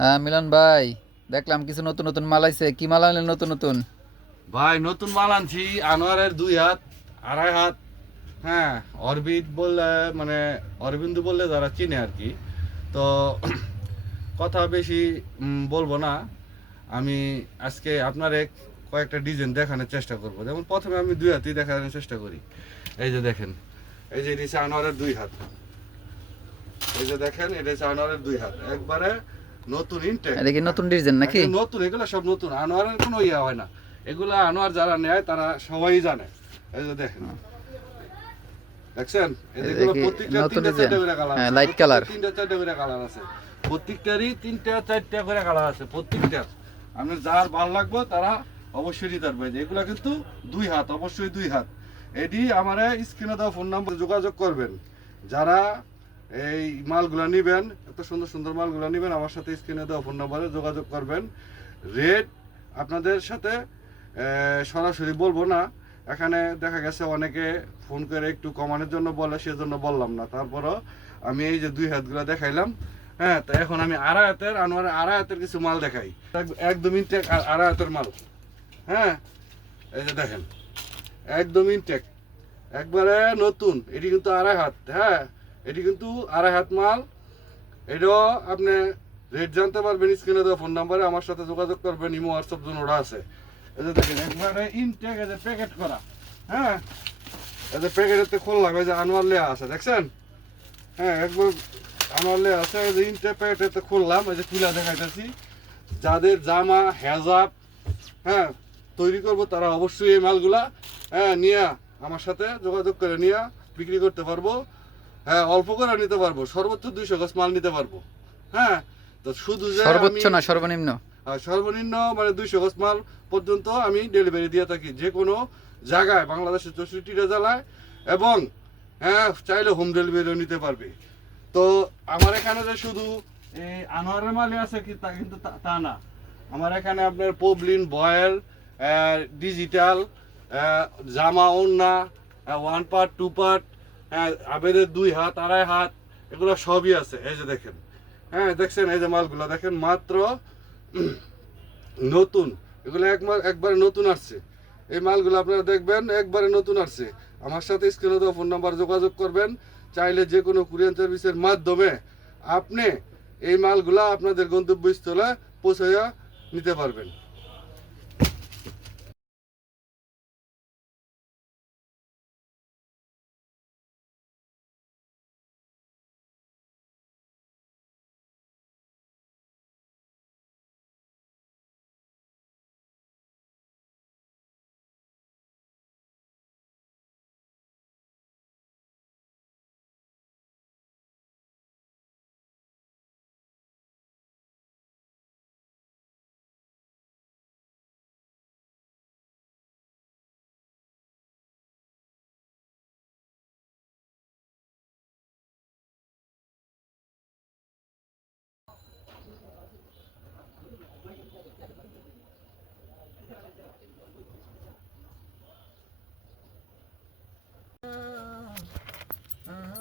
হ্যাঁ মিলন ভাই, দেখলাম কিছু নতুন নতুন মাল আইছে। কি মাল আনলেন নতুন নতুন? ভাই নতুন মাল আনছি আনোয়ারের 2 হাত, 2.5 হাত। হ্যাঁ, অরবিট বললে মানে অরবিন্দু বললে যারা চিনে আর কি। তো কথা বেশি বলবো না। আমি আজকে আপনার কয়েকটা ডিজাইন দেখানোর চেষ্টা করব। যেমন প্রথমে আমি 2 হাতই দেখানোর চেষ্টা করি। এই যে দেখেন, এই যে এটা আনোয়ারের 2 হাত। এই যে দেখেন, এটা হচ্ছে আনোয়ারের 2 হাত, একবারে নতুন ইনটেক। এটা কি নতুন ডিজাইন নাকি? নতুন, এগুলো সব নতুন, আনোয়ারের কোনো ইয়া হয় না। এগুলা আনোয়ার যারা নেয় তারা সবাই জানে। এই যে দেখেন, দেখছেন এগুলো প্রত্যেকটা নতুন 3টা 4টা ডিজাইন। করে কালার হ্যাঁ, আছে, লাইট কালার। 3টা 4টা করে কালার আছে, প্রত্যেকটারই 3টা 4টা করে কালার আছে প্রত্যেকটার। আপনার যার ভালো লাগবে তারা অবশ্যই নিতে পারবে। এগুলা কিন্তু 2 হাত, অবশ্যই 2 হাত। এটি আমার স্ক্রিনে দেওয়া ফোন নাম্বার যোগাযোগ করবেন। যারা এই মালগুলা নেবেন, এত সুন্দর সুন্দর মালগুলা নেবেন, আমার সাথে স্ক্রিনে দেওয়া ফোন নাম্বারে যোগাযোগ করবেন। রেট আপনাদের সাথে সরাসরি বলবো না। এখানে দেখা গেছে অনেকে ফোন করে একটু কমানোর জন্য বলে, সেজন্য বললাম না। তারপরও আমি এই যে 2 হাতগুলো দেখাইলাম। হ্যাঁ, তো এখন আমি 2.5 হাতের আনোয়ারের 2.5 হাতের কিছু মাল দেখাই। একদম ইনটেক 2.5 হাতের মাল। হ্যাঁ, এই যে দেখেন, একদম ইনটেক, একবারে নতুন। এটি কিন্তু 2.5 হাত। হ্যাঁ, এটি কিন্তু 2.5 হাত মাল। এটাও আপনি রেট জানতে পারবেন স্ক্রিনে দেওয়া ফোন নাম্বারে, আমার সাথে যোগাযোগ করবেন। ইমো হোয়াটসঅ্যাপ জন্য ওটা আছে। এই যে দেখেন, একবারে ইনটেক, এই যে প্যাকেট করা। হ্যাঁ, এই যে প্যাকেটেতে খুললাম, এই যে আনোয়ার লেয়া আছে, দেখছেন? হ্যাঁ, একবার আনোয়ার লেয়া আছে। এই যে ইনটেক প্যাকেটেতে খুললাম, এই যে খুলে দেখাইতেছি। যাদের জামা হেজাব হ্যাঁ তৈরি করব, তারা অবশ্যই এই মালগুলা নিয়ে আমার সাথে যোগাযোগ করে নিয়ে বিক্রি করতে পারবো। হ্যাঁ, অল্প করে নিতে পারবো, সর্বোচ্চ 200 গজ মাল নিতে পারবো। হ্যাঁ, তো শুধু যে সর্বোচ্চ আমি না সর্বনিম্ন? সর্বনিম্ন মানে 200 গজ মাল পর্যন্ত আমি ডেলিভারি দিয়ে থাকি, যে কোনো জায়গায়, বাংলাদেশের 64টা জেলায়। এবং হ্যাঁ, চাইলে হোম ডেলিভারিও নিতে পারবে। তো আমার এখানে যে শুধু এই আনোয়ারের মালই আছে কি, তা কিন্তু তা না। আমার এখানে আপনার পবলিন, বয়েল, ডিজিটাল, জামা, ওড়না, 1 পার্ট 2 পার্ট, আবেদের 2 হাত 2.5 হাত, এগুলো সবই আছে। এই যে দেখেন, হ্যাঁ দেখছেন, এই যে মালগুলো দেখেন, মাত্র নতুন। এগুলো একবারে নতুন আসছে। এই মালগুলো আপনারা দেখবেন, একবারে নতুন আসছে। আমার সাথে স্ক্রিনে দেওয়া ফোন নাম্বার যোগাযোগ করবেন। চাইলে যে কোনো কুরিয়ার সার্ভিসের মাধ্যমে আপনি এই মালগুলা আপনাদের গন্তব্যস্থলে পৌঁছাইয়া নিতে পারবেন।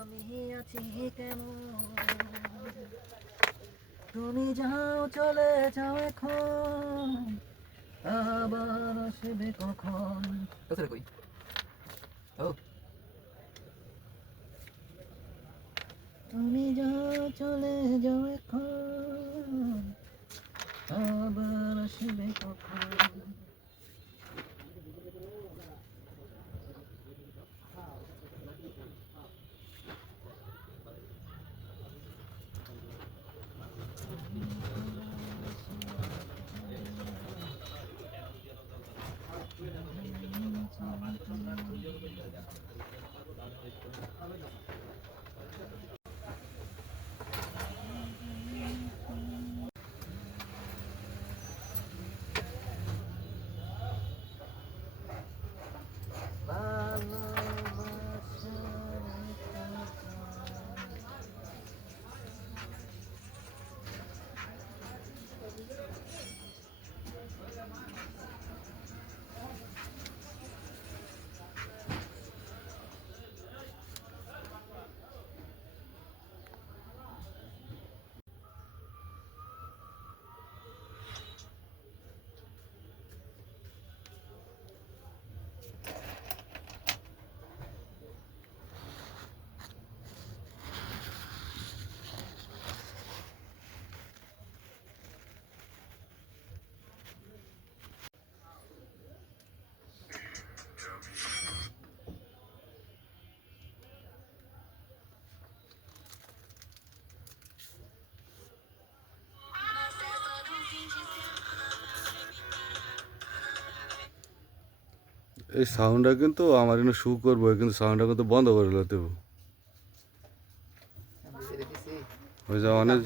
আমি আছি কেমন, তুমি যাও চলে যাও এখন, আবার আসবে কখন? কোথায় কই? ও, তুমি যাও চলে যাও এখন, আবার আসবে কখন? এই সাউন্ডটা কিন্তু আমার এখানে শু করবো, কিন্তু সাউন্ডটা কিন্তু বন্ধ করে দিতে হবে। ওই যে অনেক